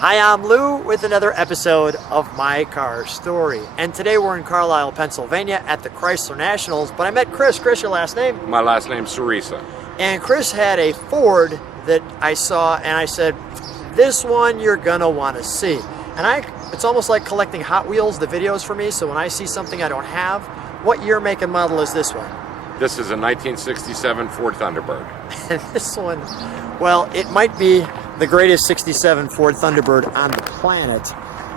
Hi, I'm Lou with another episode of My Car Story. And today we're in Carlisle, Pennsylvania at the Chrysler Nationals. But I met Chris. Chris, your last name? My last name's Ceresa. And Chris had a Ford that I saw and I said, this one you're gonna want to see. And it's almost like collecting Hot Wheels, the videos for me. So when I see something I don't have, what year, make, and model is this one? This is a 1967 Ford Thunderbird. And this one, well, it might be the greatest 67 Ford Thunderbird on the planet.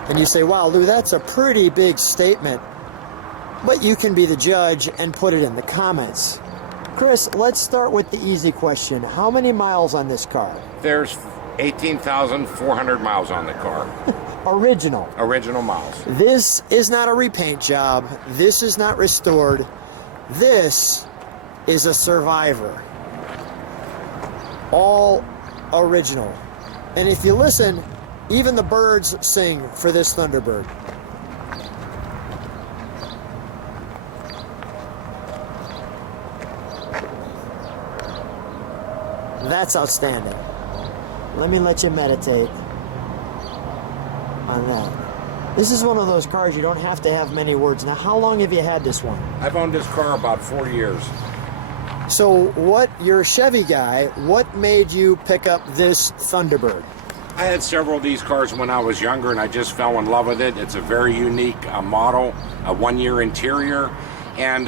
And you say, wow, Lou, that's a pretty big statement. But you can be the judge and put it in the comments. Chris, let's start with the easy question. How many miles on this car? There's 18,400 miles on the car. Original. Original miles. This is not a repaint job. This is not restored. This is a survivor. All original. And if you listen, even the birds sing for this Thunderbird. That's outstanding. Let me let you meditate on that. This is one of those cars you don't have to have many words. Now, how long have you had this one? I've owned this car about 4 years. So you're a Chevy guy, what made you pick up this Thunderbird? I had several of these cars when I was younger and I just fell in love with it. It's a very unique model, a 1-year interior, and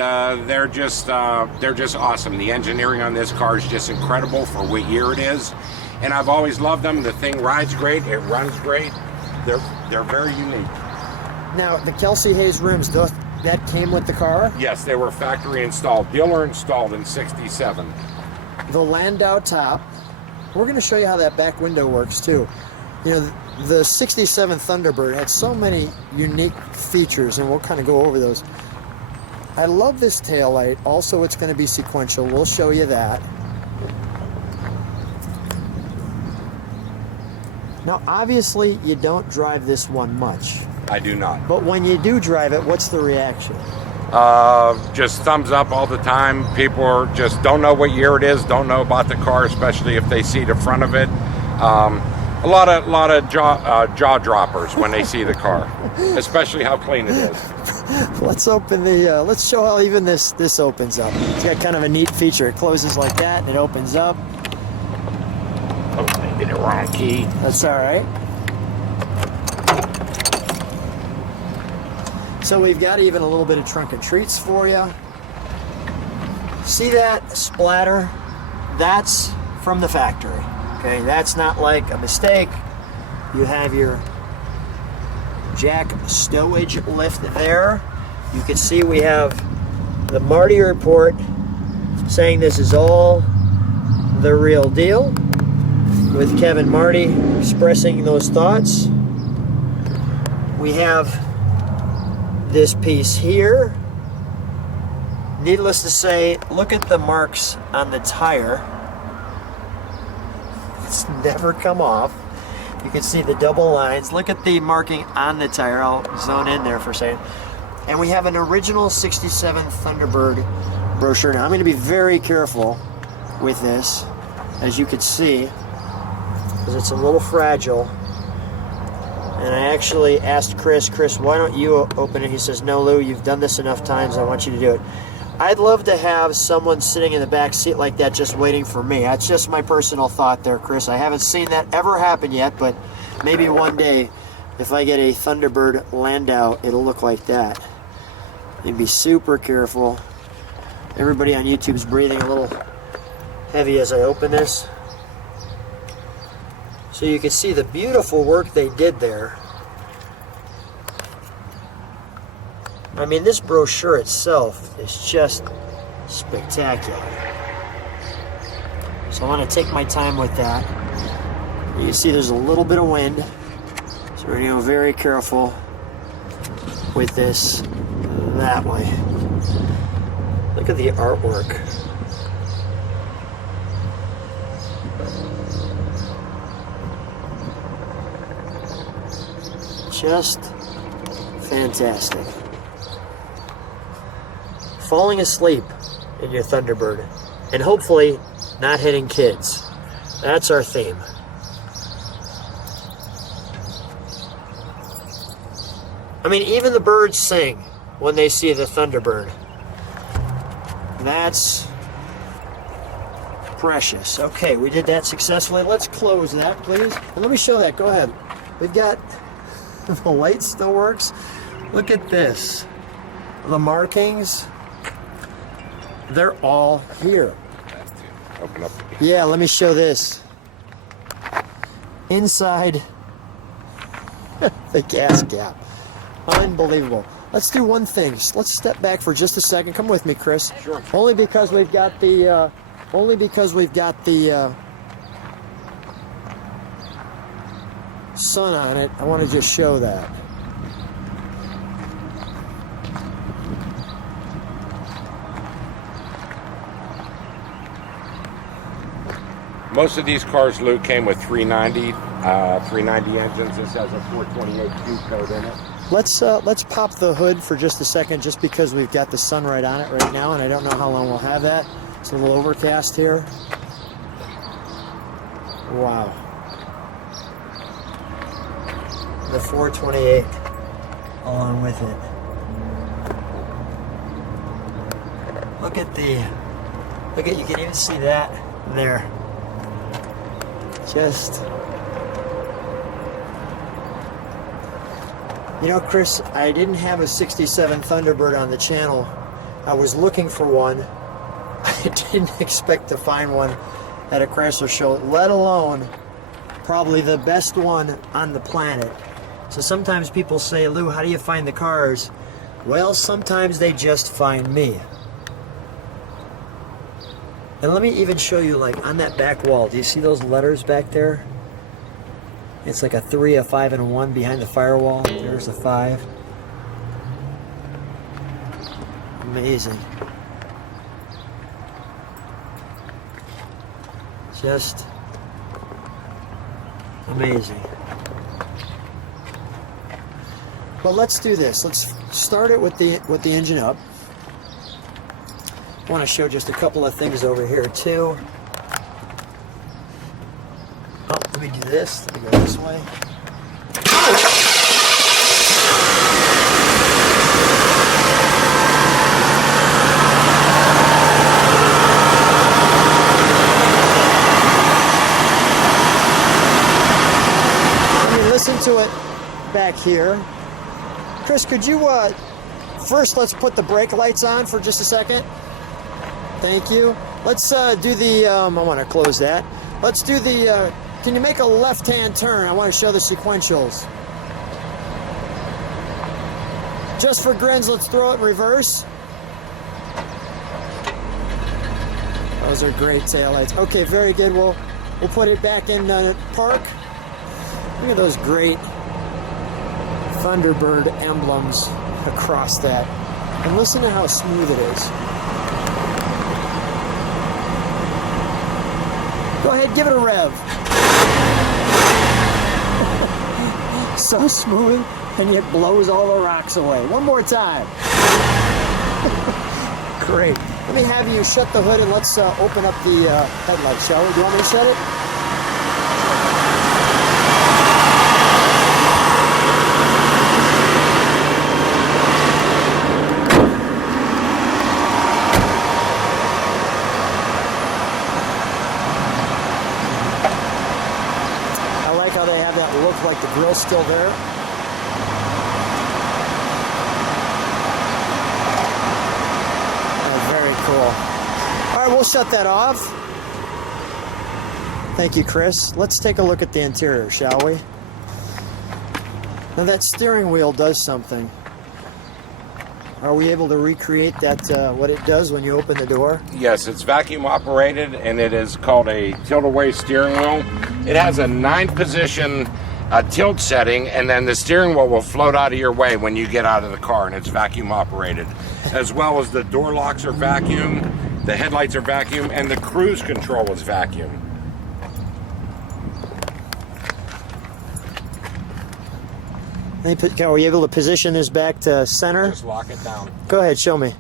they're just awesome. The engineering on this car is just incredible for what year it is. And I've always loved them. The thing rides great, it runs great. They're very unique. Now, the Kelsey Hayes rims, that came with the car? Yes, they were factory installed, dealer installed in '67. The Landau top. We're going to show you how that back window works too. You know, the '67 Thunderbird had so many unique features, and we'll kind of go over those. I love this taillight. Also, it's going to be sequential. We'll show you that. Now, obviously, you don't drive this one much. I do not. But when you do drive it, what's the reaction? Just thumbs up all the time. People just don't know what year it is, don't know about the car, especially if they see the front of it. A lot of jaw droppers when they see the car, especially how clean it is. Let's open the. Let's show how even this opens up. It's got kind of a neat feature. It closes like that, and it opens up. Oh, maybe the wrong key. That's all right. So we've got even a little bit of trunk and treats for you. See that splatter? That's from the factory. Okay, that's not like a mistake. You have your jack stowage lift there. You can see we have the Marty report saying this is all the real deal, with Kevin Marty expressing those thoughts. We have this piece here. Needless to say, look at the marks on the tire. It's never come off. You can see the double lines. Look at the marking on the tire. I'll zone in there for a second. And we have an original 67 Thunderbird brochure. Now I'm going to be very careful with this, as you can see, because it's a little fragile. And I actually asked Chris, why don't you open it? He says, no, Lou, you've done this enough times. I want you to do it. I'd love to have someone sitting in the back seat like that just waiting for me. That's just my personal thought there, Chris. I haven't seen that ever happen yet, but maybe one day if I get a Thunderbird Landau, it'll look like that. You'd be super careful. Everybody on YouTube's breathing a little heavy as I open this. So you can see the beautiful work they did there. I mean, this brochure itself is just spectacular. So I want to take my time with that. You can see there's a little bit of wind, so we're going to go very careful with this that way. Look at the artwork. Just fantastic. Falling asleep in your Thunderbird, and hopefully not hitting kids. That's our theme. I mean, even the birds sing when they see the Thunderbird. That's precious. Okay, we did that successfully. Let's close that, please. And let me show that. Go ahead. We've got the light still works. Look at this. The markings, they're all here. Open up. Yeah, let me show this. Inside the gas gap. Unbelievable. Let's do one thing. Let's step back for just a second. Come with me, Chris. Sure. Only because we've got the sun on it. I want to just show that. Most of these cars, Luke, came with 390 engines. This has a 428 Q code in it. Let's pop the hood for just a second, just because we've got the sun right on it right now, and I don't know how long we'll have that. It's a little overcast here. Wow. The 428 along with it. Look at, you can even see that there. Just, you know, Chris, I didn't have a 67 Thunderbird on the channel. I was looking for one. I didn't expect to find one at a Chrysler show, let alone probably the best one on the planet. So sometimes people say, Lou, how do you find the cars? Well, sometimes they just find me. And let me even show you, like, on that back wall, do you see those letters back there? It's like a 3, a 5, and a 1 behind the firewall. There's a 5. Amazing. Just amazing. Well, let's do this. Let's start it with the engine up. I want to show just a couple of things over here too. Oh, let me do this. Let me go this way. Let me listen to it back here. Chris, could you first let's put the brake lights on for just a second. Thank you. Let's do the, I want to close that. Let's do the, can you make a left-hand turn? I want to show the sequentials. Just for grins, let's throw it in reverse. Those are great taillights. Okay, very good. We'll put it back in park. Look at those great Thunderbird emblems across that. And listen to how smooth it is. Go ahead, give it a rev. So smooth, and yet blows all the rocks away. One more time. Great. Let me have you shut the hood and let's open up the headlights, shall we? Do you want me to shut it? Look like the grill's still there. Oh, very cool. All right, we'll shut that off. Thank you, Chris. Let's take a look at the interior, shall we? Now that steering wheel does something. Are we able to recreate that, what it does when you open the door? Yes, it's vacuum operated, and it is called a tilt-away steering wheel. It has a 9-position tilt setting, and then the steering wheel will float out of your way when you get out of the car, and it's vacuum operated. As well as the door locks are vacuum, the headlights are vacuum, and the cruise control is vacuum. Are we able to position this back to center? Just lock it down. Go ahead, show me.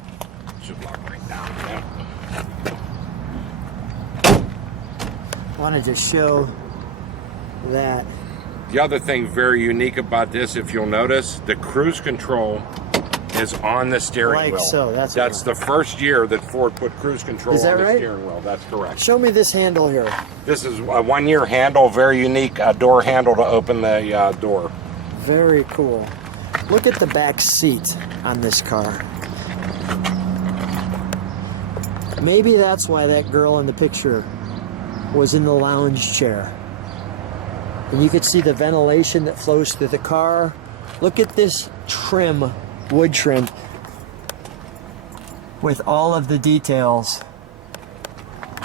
Should lock right down. Yeah. I wanted to show that. The other thing very unique about this, if you'll notice, the cruise control is on the steering wheel. So that's the first year that Ford put cruise control on the steering wheel. That's correct. Show me this handle here. This is a 1-year handle, very unique door handle to open the door. Very cool. Look at the back seat on this car. Maybe that's why that girl in the picture was in the lounge chair. And you could see the ventilation that flows through the car. Look at this trim, wood trim, with all of the details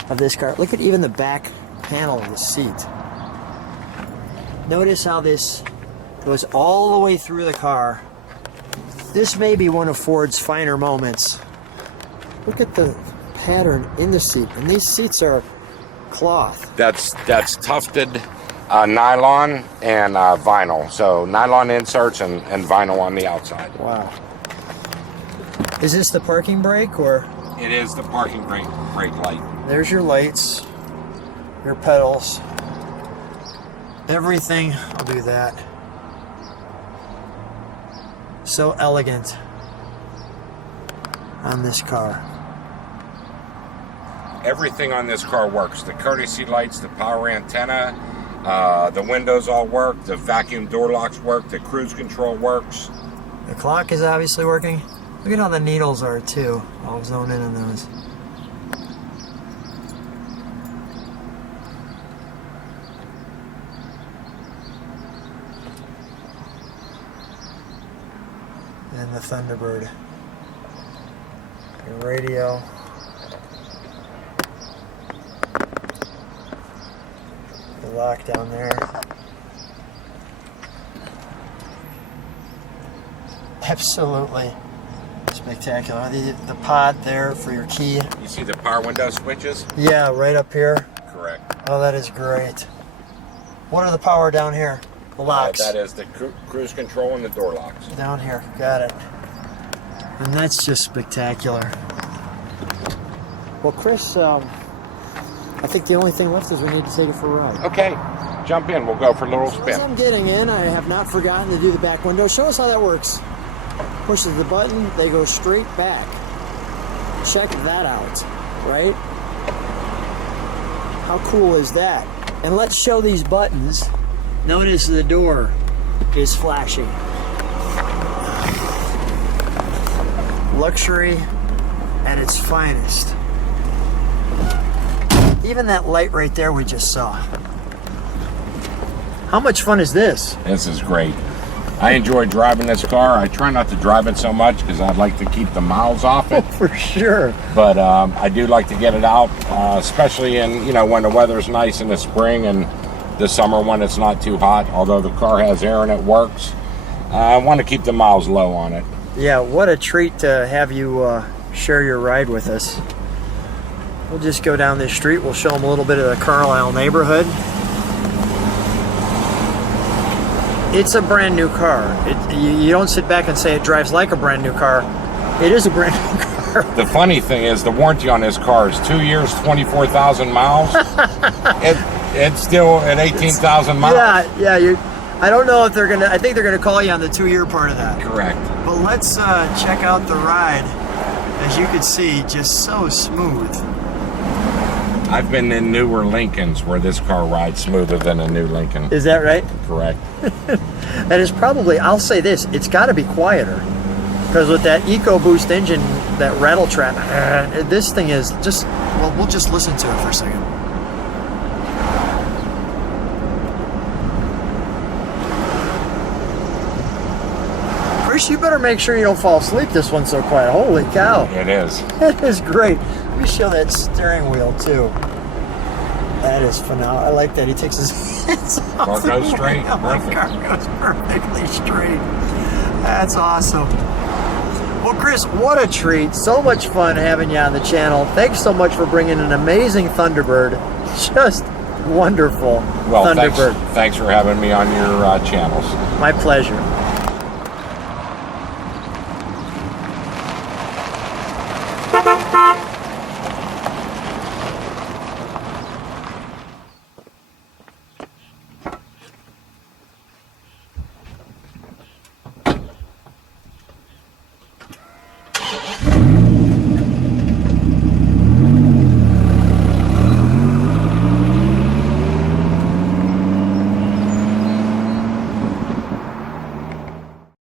of this car. Look at even the back panel of the seat. Notice how this goes all the way through the car. This may be one of Ford's finer moments. Look at the pattern in the seat, and these seats are cloth. That's tufted nylon and vinyl. So nylon inserts and vinyl on the outside. Wow. Is this the parking brake or? It is the parking brake light. There's your lights, your pedals, everything. I'll do that. So elegant on this car. Everything on this car works. The courtesy lights, the power antenna, the windows all work, the vacuum door locks work, the cruise control works. The clock is obviously working. Look at how the needles are too. I'll zone in on those. And the Thunderbird. The radio. The lock down there. Absolutely spectacular. The pod there for your key. You see the power window switches? Yeah, right up here. Correct. Oh, that is great. What are the power down here? The locks. That is the cruise control and the door locks. Down here, got it. And that's just spectacular. Well, Chris, I think the only thing left is we need to take it for a ride. Okay, jump in. We'll go for a little spin. As I'm getting in, I have not forgotten to do the back window. Show us how that works. Pushes the button, they go straight back. Check that out, right? How cool is that? And let's show these buttons. Notice the door is flashing. Luxury at its finest. Even that light right there we just saw. How much fun is this? This is great. I enjoy driving this car. I try not to drive it so much because I'd like to keep the miles off it. For sure. But I do like to get it out, especially in, when the weather's nice in the spring and the summer when it's not too hot. Although the car has air and it works, I want to keep the miles low on it. Yeah, what a treat to have you share your ride with us. We'll just go down this street. We'll show them a little bit of the Carlisle neighborhood. It's a brand new car. You don't sit back and say it drives like a brand new car. It is a brand new car. The funny thing is the warranty on this car is 2 years, 24,000 miles. It's still at 18,000 miles. Yeah. I don't know if they're gonna. I think they're gonna call you on the 2-year part of that. Correct. But let's check out the ride. As you can see, just so smooth. I've been in newer Lincolns where this car rides smoother than a new Lincoln. Is that right? Correct. And it's probably, I'll say this, it's got to be quieter. Because with that EcoBoost engine, that rattle trap, this thing is just, well, we'll just listen to it for a second. Chris, you better make sure you don't fall asleep. This one's so quiet. Holy cow. It is. It is great. Let me show that steering wheel too. That is phenomenal. I like that he takes his hands off. Car goes straight. The car goes perfectly straight. That's awesome. Well, Chris, what a treat. So much fun having you on the channel. Thanks so much for bringing an amazing Thunderbird. Just wonderful. Well, Thunderbird. thanks for having me on your channels. My pleasure.